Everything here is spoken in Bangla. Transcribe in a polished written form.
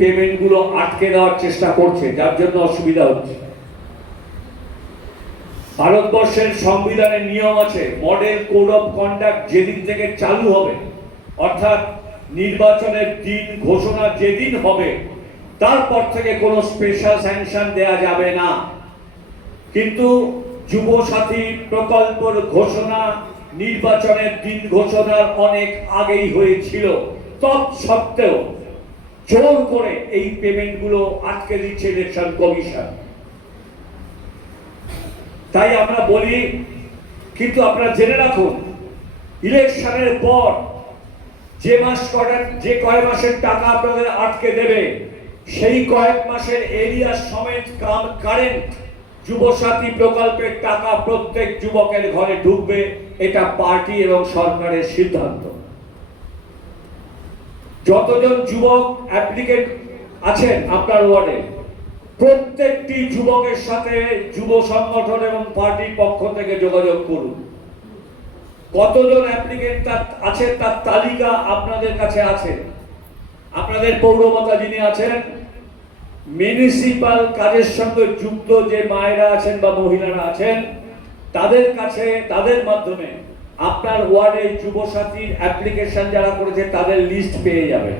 পেমেন্টগুলো আটকে দেওয়ার চেষ্টা করছে, যার জন্য অসুবিধা হচ্ছে। ভারতবর্ষের সংবিধানের নিয়ম আছে, মডেল কোড অফ কন্ডাক্ট যেদিন থেকে চালু হবে, অর্থাৎ নির্বাচনের দিন ঘোষণা যেদিন হবে তারপর থেকে কোনো স্পেশাল স্যাংশন দেয়া যাবে না। কিন্তু যুব সাথী প্রকল্পের ঘোষণা নির্বাচনের দিন ঘোষণার অনেক আগেই হয়েছিল, তৎসত্ত্বেও জোর করে এই পেমেন্টগুলো আটকে দিচ্ছে ইলেকশন কমিশন। তাই আমরা বলি, কিন্তু আপনারা জেনে রাখুন, ইলেকশনের পর যে কয়েক মাসের টাকা আপনাদের আটকে দেবে, সেই কয়েক মাসের এরিয়া সমেত কারেন্ট যুবসাথী প্রকল্পের টাকা প্রত্যেক যুবকের ঘরে ঢুকবে। এটা পার্টি এবং সরকারের সিদ্ধান্ত। যতজন যুবক অ্যাপ্লিকেন্ট আছেন আপনার ওয়ার্ডে, প্রত্যেকটি যুবকের সাথে যুব সংগঠন এবং পার্টির পক্ষ থেকে যোগাযোগ করুন। কতজন অ্যাপ্লিকেন্ট আছে তার তালিকা আপনাদের কাছে আছে। আপনাদের পৌরমাতা যিনি আছেন, মিউনিসিপাল কাজের সঙ্গে যুক্ত যে মায়েরা আছেন বা মহিলারা আছেন, তাদের কাছে, তাদের মাধ্যমে আপনার ওয়ার্ডে যুব সাথীর অ্যাপ্লিকেশন যারা করেছে তাদের লিস্ট পেয়ে যাবেন।